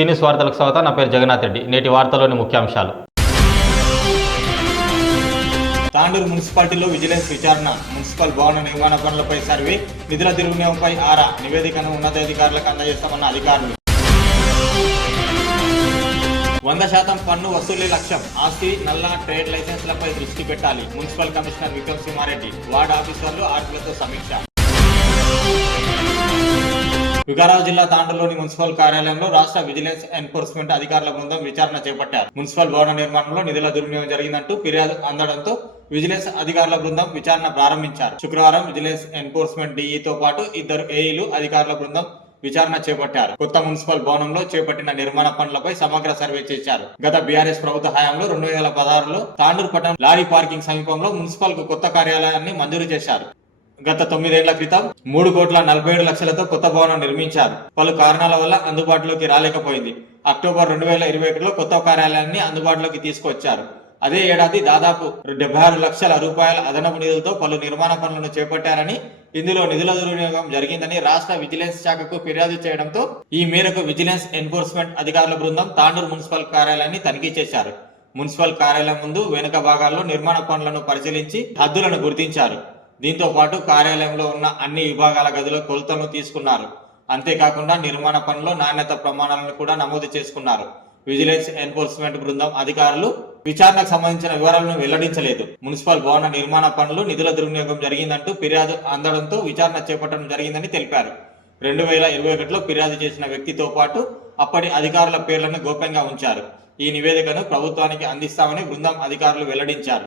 సీనియస్ వార్తలకు స్వాగతం. నా పేరు జగన్నాథ్ రెడ్డి. నేటి వార్తలోని ముఖ్యాంశాలు. తాండూరు మున్సిపాలిటీలో విజిలెన్స్ విచారణ. మున్సిపల్ భవన నిర్మాణ పనులపై సర్వే నిధుల దుర్వినియోగంపై ఆరా నివేదికను ఉన్నతాధికారులకు అందజేస్తామన్న అధికారులు. వంద శాతం పన్ను వసూలే లక్ష్యం. ఆస్తి నల్ల ట్రేడ్ లైసెన్స్లపై దృష్టి పెట్టాలి. Municipal commissioner Vikram Simhareddy ward ఆఫీసర్లు ఆర్టీలతో సమీక్ష. వికారాబాద్ జిల్లా తాండూరులోని మున్సిపల్ కార్యాలయంలో రాష్ట్ర విజిలెన్స్ ఎన్ఫోర్స్మెంట్ అధికారుల బృందం విచారణ చేపట్టారు. మున్సిపల్ భవన నిర్మాణంలో నిధుల దుర్వినియోగం జరిగిందంటూ ఫిర్యాదు అందడంతో విజిలెన్స్ అధికారుల బృందం విచారణ ప్రారంభించారు. శుక్రవారం విజిలెన్స్ ఎన్ఫోర్స్మెంట్ డిఈతో పాటు ఇద్దరు ఏఈలు అధికారుల బృందం విచారణ చేపట్టారు. కొత్త మున్సిపల్ భవనంలో చేపట్టిన నిర్మాణ పనులపై సమగ్ర సర్వే చేశారు. గత బీఆర్ఎస్ ప్రభుత్వ హయాంలో రెండు వేల పదహారులో తాండూరు పట్టణం లారీ పార్కింగ్ సమీపంలో మున్సిపల్కు కొత్త కార్యాలయాన్ని మంజూరు చేశారు. గత తొమ్మిదేళ్ళ క్రితం మూడు కోట్ల నలభై ఏడు లక్షలతో కొత్త భవనం నిర్మించారు. పలు కారణాల వల్ల అందుబాటులోకి రాలేకపోయింది. అక్టోబర్ రెండు వేల ఇరవై ఒకటిలో కొత్త కార్యాలయాన్ని అందుబాటులోకి తీసుకొచ్చారు. అదే ఏడాది దాదాపు డెబ్బై ఆరు లక్షల రూపాయల అదనపు నిధులతో పలు నిర్మాణ పనులను చేపట్టారని ఇందులో నిధుల దుర్వినియోగం జరిగిందని రాష్ట్ర విజిలెన్స్ శాఖకు ఫిర్యాదు చేయడంతో ఈ మేరకు విజిలెన్స్ ఎన్ఫోర్స్మెంట్ అధికారుల బృందం తాండూరు మున్సిపల్ కార్యాలయాన్ని తనిఖీ చేశారు. మున్సిపల్ కార్యాలయం ముందు వెనుక భాగాల్లో నిర్మాణ పనులను పరిశీలించి హద్దులను గుర్తించారు. దీంతో పాటు కార్యాలయంలో ఉన్న అన్ని విభాగాల గదుల కొలతను తీసుకున్నారు. అంతేకాకుండా నిర్మాణ పనుల్లో నాణ్యత ప్రమాణాలను కూడా నమోదు చేసుకున్నారు. విజిలెన్స్ ఎన్ఫోర్స్మెంట్ బృందం అధికారులు విచారణకు సంబంధించిన వివరాలను వెల్లడించలేదు. మున్సిపల్ భవన నిర్మాణ పనులు నిధుల దుర్వినియోగం జరిగిందంటూ ఫిర్యాదు అందడంతో విచారణ చేపట్టడం జరిగిందని తెలిపారు. రెండు వేల ఇరవై ఒకటిలో ఫిర్యాదు చేసిన వ్యక్తితో పాటు అప్పటి అధికారుల పేర్లను గోప్యంగా ఉంచారు. ఈ నివేదికను ప్రభుత్వానికి అందిస్తామని బృందం అధికారులు వెల్లడించారు.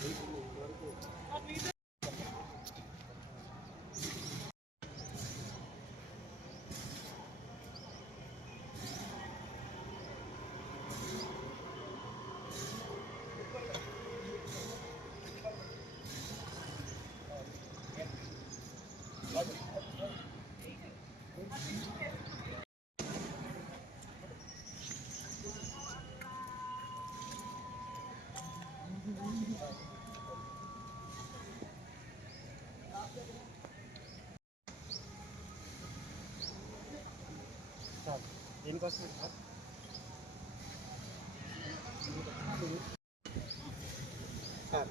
దేనికోసం సార్ సార్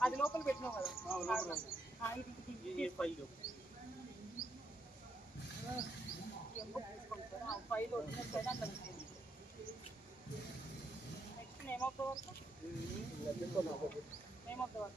అది లోపల పెట్టినావు కదా ఆ, ఇది ఇది- ఇది ఫైల్ ఈ ఎంబుక్ తీసుకోండి సార్ ఆ ఫైల్ ఒరిజినల్ ఫైల్ అక్కడ ఉంది. Next name of the work name of the work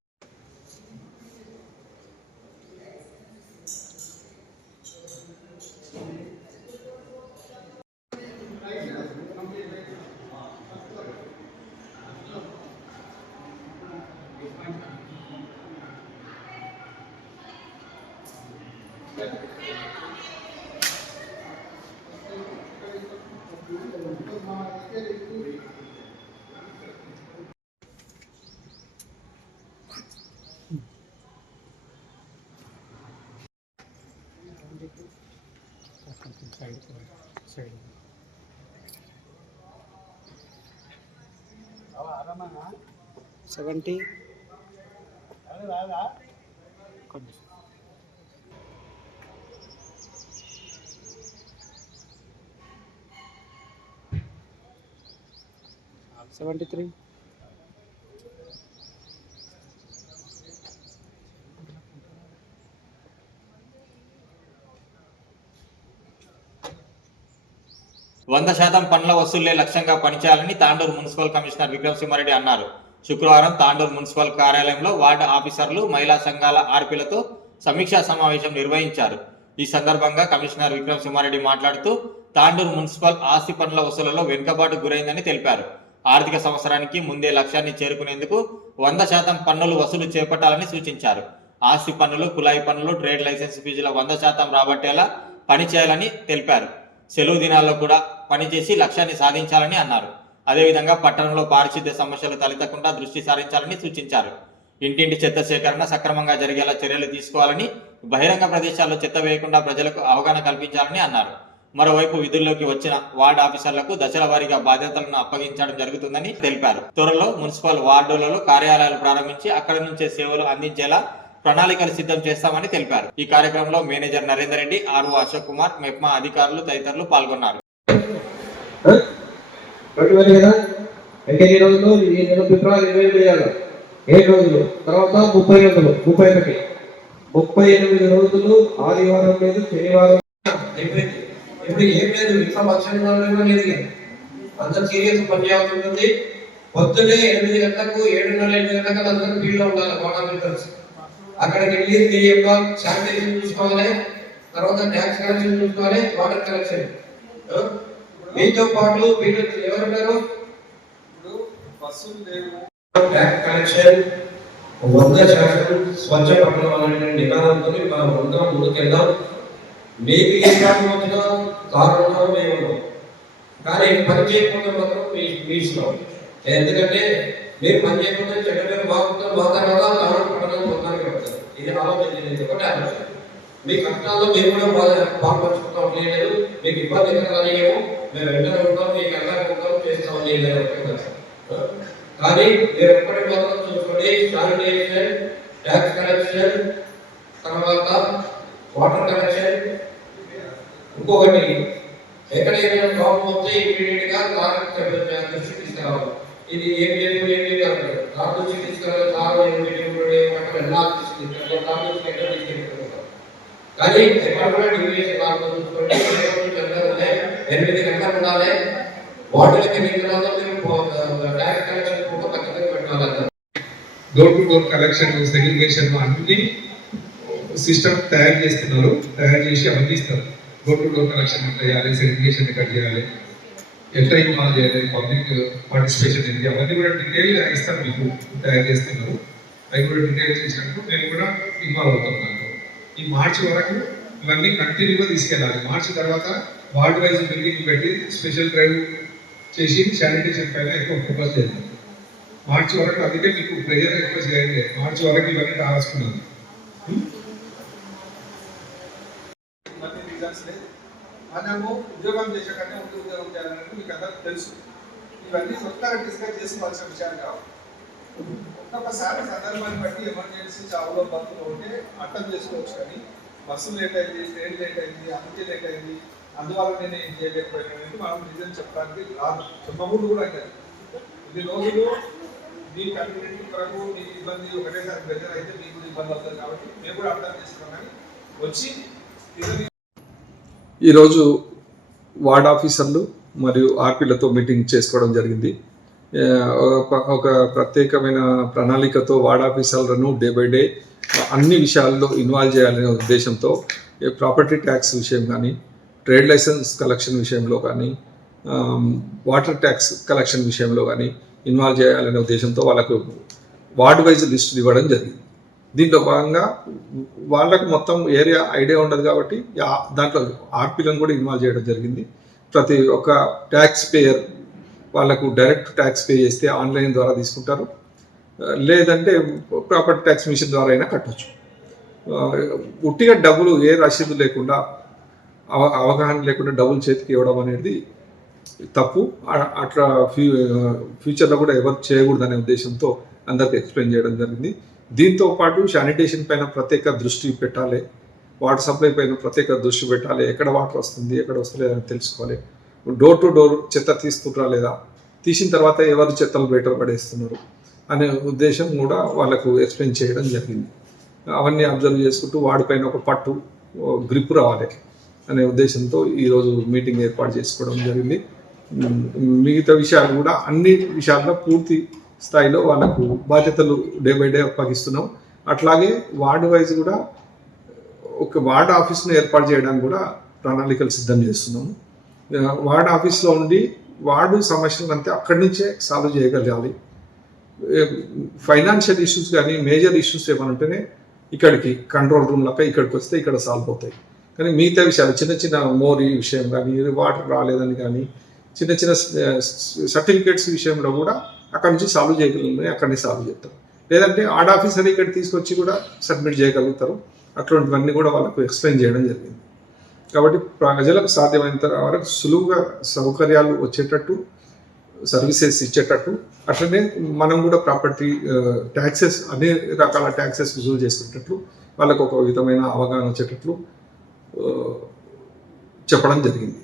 side side seventy. కొంచెం సెవెంటీ త్రీ. వంద శాతం పనుల వసూళ్ళే లక్ష్యంగా పనిచేయాలని తాండూరు మున్సిపల్ కమిషనర్ విక్రమ్ సింహారెడ్డి అన్నారు. శుక్రవారం తాండూరు మున్సిపల్ కార్యాలయంలో వార్డు ఆఫీసర్లు మహిళా సంఘాల ఆర్పీలతో సమీక్షా సమావేశం నిర్వహించారు. ఈ సందర్భంగా కమిషనర్ విక్రమ్ సింహారెడ్డి మాట్లాడుతూ తాండూరు మున్సిపల్ ఆస్తి పనుల వసూళ్ళలో వెనుకబాటు గురైందని తెలిపారు. ఆర్థిక సంవత్సరానికి ముందే లక్ష్యాన్ని చేరుకునేందుకు వంద శాతం పన్నులు వసూలు చేపట్టాలని సూచించారు. ఆస్తి పన్నులు కులాయి పన్నులు ట్రేడ్ లైసెన్స్ ఫీజుల వంద శాతం రాబట్టేలా పనిచేయాలని తెలిపారు. సెలవు దినాల్లో కూడా పనిచేసి లక్ష్యాన్ని సాధించాలని అన్నారు. అదేవిధంగా పట్టణంలో పారిశుద్ధ్య సమస్యలు తలెత్తకుండా దృష్టి సారించాలని సూచించారు. ఇంటింటి చెత్త సేకరణ సక్రమంగా జరిగేలా చర్యలు తీసుకోవాలని బహిరంగ ప్రదేశాల్లో చెత్త వేయకుండా ప్రజలకు అవగాహన కల్పించాలని అన్నారు. మరోవైపు విధుల్లోకి వచ్చిన వార్డు ఆఫీసర్లకు దశల వారీగా బాధ్యతలను అప్పగించడం జరుగుతుందని తెలిపారు. త్వరలో మున్సిపల్ వార్డులలో కార్యాలయాలు ప్రారంభించి అక్కడి నుంచే సేవలు అందించేలా ప్రణాళికలు సిద్ధం చేస్తామని తెలిపారు. ఈ కార్యక్రమంలో మేనేజర్ నరేందర్ రెడ్డి ఆర్ఓ అశోక్ కుమార్ మెప్మా అధికారులు తదితరులు పాల్గొన్నారు. ట్వంటీ రోజులు ఈ నెల ఎనిమిది ఏడు రోజులు? తర్వాత ముప్పై రోజులు ముప్పై ఒకటి. ముప్పై ఎనిమిది రోజులు ఆదివారం లేదు శనివారం అయిపోయింది ఇప్పుడు ఏం లేదు ఇంట్లో ఫంక్షన్ లేదు అంత సీరియస్ పని చేయాల్సి ఉంటుంది. పొద్దున్నే ఎనిమిది గంటలకు ఏడున్నర ఎనిమిది గంటలకు అందరూ ఫీల్డ్లో ఉండాలి వాటర్ కోఆర్డినేటర్స్ అక్కడికి వెళ్ళి మీ యొక్క శానిటైజేషన్ చూసుకోవాలి. తర్వాత ట్యాక్స్ కలెక్షన్ చూసుకోవాలి. Water collection? మీతో పాటు మీరు ఎవరున్నారు? Tax collection. వంద శాతం స్వచ్ఛ పట్టణం అనే నినాదంతో మనం అందరం ముందుకెళ్దాం. మీకు ఏ ప్రాబ్లం వచ్చినా కారణం మేము. కానీ పని చేయకపోతే మాత్రం మీ మీ ఇష్టం. ఎందుకంటే మీరు పని చేయకపోతే చెడ్డ పేరు బాగుంటుంది మా తర్వాత కారణం పడుతుంది ఇది ఆలోచించింది ఒకటి మీ కష్టాల్లో మీరు కూడా బాగా పాల్పంచుకుంటాం లేదు మీకు ఇబ్బంది కలగలేము మేము వెంటనే ఉంటాం మీకు అందరికీ ఉంటాం చేస్తాం లేదు కానీ మీరు ఎప్పటి మాత్రం చూసుకోండి శానిటైజేషన్ ట్యాక్స్ కలెక్షన్ తర్వాత వాటర్ కలెక్షన్ ఇంకొకటి ఎక్కడ ఏమైనా ప్రాబ్లం వస్తే ఇమీడియట్గా కార్ దృష్టి తీసుకురావాలి. ఇది ఏం లేదు ఏం లేదు అంటారు. కార్ దృష్టి తీసుకురావాలి కార్ ఏం లేదు. ఎక్కడ కానీ ఎక్కడ కూడా డ్యూరేషన్ చూసుకోండి ఉన్నాయి ఎనిమిది గంటలు ఉండాలి వాటికి ఎనిమిది తర్వాత మీరు కలెక్షన్ ఖచ్చితంగా పెట్టాలి door to door collection segregation అన్ని సిస్టమ్ తయారు చేస్తున్నారు తయారు చేసి అవన్నీ ఇస్తారు డోర్ టు డోర్ కలెక్షన్ ఎట్లా చేయాలి సెగ్రిగేషన్ ఎక్కడ చేయాలి ఎట్లా ఇన్వాల్వ్ చేయాలి పబ్లిక్ పార్టిసిపేషన్ ఏంటి అవన్నీ కూడా డీటెయిల్గా ఇస్తారు మీకు తయారు చేస్తున్నారు. అవి కూడా డిటైల్ చేసినప్పుడు నేను కూడా ఇన్వాల్వ్ అవుతున్నాను ఈ మార్చి వరకు ఇవన్నీ కంటిన్యూగా తీసుకెళ్ళాలి. మార్చి తర్వాత వార్డ్ వైజ్ బిల్డింగ్ పెట్టి స్పెషల్ డ్రైవ్ చేసి శానిటేషన్ పైన ఎక్కువ ఫోకస్ చేయాలి మార్చి వరకు అందుకే మీకు ప్రెజర్ ఎక్కువ చేయండి మార్చి వరకు ఇవన్నీ కావాల్సుకున్నాను మనము ఉద్యోగం చేసే కంటే ముందు ఉద్యోగం చేయాలన్నట్టు మీకు అందరికి తెలుసు. ఇవన్నీ కొత్తగా డిస్కస్ చేసుకోవాల్సిన విషయాలు కావాలి ఒక్కొక్కసారి సందర్భాన్ని బట్టి ఎమర్జెన్సీ చావులో బతుకులు ఉంటే అర్థం చేసుకోవచ్చు కానీ బస్సు లేట్ అయింది ట్రైన్ లేట్ అయింది అందుకే లేట్ అయింది అందువల్ల నేను ఏం చేయలేకపోయాను మనం నిజం చెప్పడానికి రాదు. చెప్పకూడదు కూడా కాదు ఇన్ని రోజులు మీ కమ్యూనిటీ కొరకు మీ ఇబ్బంది ఒకటేసారి ప్రెజర్ అయితే మీకు ఇబ్బంది అవుతుంది కాబట్టి మేము కూడా అర్థం చేసుకున్నాం కానీ వచ్చి ఈరోజు వార్డ్ ఆఫీసర్లు మరియు ఆర్పీలతో మీటింగ్ చేసుకోవడం జరిగింది. ఒక- ప్రత్యేకమైన ప్రణాళికతో వార్డ్ ఆఫీసర్లను డే బై డే అన్ని విషయాల్లో ఇన్వాల్వ్ చేయాలనే ఉద్దేశంతో ప్రాపర్టీ ట్యాక్స్ విషయం కానీ ట్రేడ్ లైసెన్స్ కలెక్షన్ విషయంలో కానీ వాటర్ ట్యాక్స్ కలెక్షన్ విషయంలో కానీ ఇన్వాల్వ్ చేయాలనే ఉద్దేశంతో వాళ్ళకు వార్డ్ వైజ్ లిస్టులు ఇవ్వడం జరిగింది. దీంట్లో భాగంగా వాళ్ళకు మొత్తం ఏరియా ఐడియా ఉండదు కాబట్టి దాంట్లో ఆర్పీలను కూడా ఇన్వాల్వ్ చేయడం జరిగింది. ప్రతి ఒక్క ట్యాక్స్ పేయర్ వాళ్ళకు డైరెక్ట్ ట్యాక్స్ పే చేస్తే ఆన్లైన్ ద్వారా తీసుకుంటారు. లేదంటే ప్రాపర్టీ ట్యాక్స్ మిషన్ ద్వారా అయినా కట్టొచ్చు. ఉట్టిగా డబ్బులు ఏ రసీదు లేకుండా అవ అవగాహన లేకుండా డబ్బులు చేతికి ఇవ్వడం అనేది తప్పు. అట్లా ఫ్యూ ఫ్యూచర్లో కూడా ఎవరు చేయకూడదు అనే ఉద్దేశంతో అందరికి ఎక్స్ప్లెయిన్ చేయడం జరిగింది. దీంతో పాటు శానిటేషన్ పైన ప్రత్యేక దృష్టి పెట్టాలి. వాటర్ సప్లై పైన ప్రత్యేక దృష్టి పెట్టాలి. ఎక్కడ వాటర్ వస్తుంది ఎక్కడ వస్తలేదు అని తెలుసుకోవాలి. డోర్ టు డోర్ చెత్త తీసుకుంటారా లేదా? తీసిన తర్వాత ఎవరు చెత్తలు బయట పడేస్తున్నారు? అనే ఉద్దేశం కూడా వాళ్ళకు ఎక్స్ప్లెయిన్ చేయడం జరిగింది. అవన్నీ అబ్జర్వ్ చేసుకుంటూ వాడిపైన ఒక పట్టు గ్రిప్ రావాలి అనే ఉద్దేశంతో ఈరోజు మీటింగ్ ఏర్పాటు చేసుకోవడం జరిగింది. మిగతా విషయాలు కూడా అన్ని విషయాల్లో పూర్తి స్థాయిలో వాళ్ళకు బాధ్యతలు డే బై డే అప్పగిస్తున్నాం. అట్లాగే వార్డు వైజ్ కూడా ఒక వార్డ్ ఆఫీస్ను ఏర్పాటు చేయడానికి కూడా ప్రణాళికలు సిద్ధం చేస్తున్నాము. వార్డ్ ఆఫీస్లో ఉండి వార్డు సమస్యలు అంతే అక్కడి నుంచే సాల్వ్ చేయగలగాలి. ఫైనాన్షియల్ ఇష్యూస్ కానీ మేజర్ ఇష్యూస్ ఏమైనా ఉంటేనే ఇక్కడికి కంట్రోల్ రూమ్ లెక్క ఇక్కడికి వస్తే ఇక్కడ సాల్వ్ అవుతాయి. కానీ మిగతా విషయాలు చిన్న చిన్న మోరీ విషయం కానీ వాటర్ రాలేదని కానీ చిన్న చిన్న సర్టిఫికేట్స్ విషయంలో కూడా అక్కడి నుంచి సాల్వ్ చేయగలిగితే అక్కడి నుంచి సాల్వ్ చేస్తారు లేదంటే ఆడ ఆఫీసర్ ఇక్కడ తీసుకొచ్చి కూడా సబ్మిట్ చేయగలుగుతారు. అటువంటివన్నీ కూడా వాళ్ళకు ఎక్స్ప్లెయిన్ చేయడం జరిగింది. కాబట్టి ప్రజలకు సాధ్యమైనంత వరకు సులువుగా సౌకర్యాలు వచ్చేటట్టు సర్వీసెస్ ఇచ్చేటట్టు. అట్లనే మనం కూడా ప్రాపర్టీ ట్యాక్సెస్ అనే రకాల ట్యాక్సెస్ వసూలు చేసేటట్లు వాళ్ళకు ఒక విధమైన అవగాహన వచ్చేటట్లు చెప్పడం జరిగింది.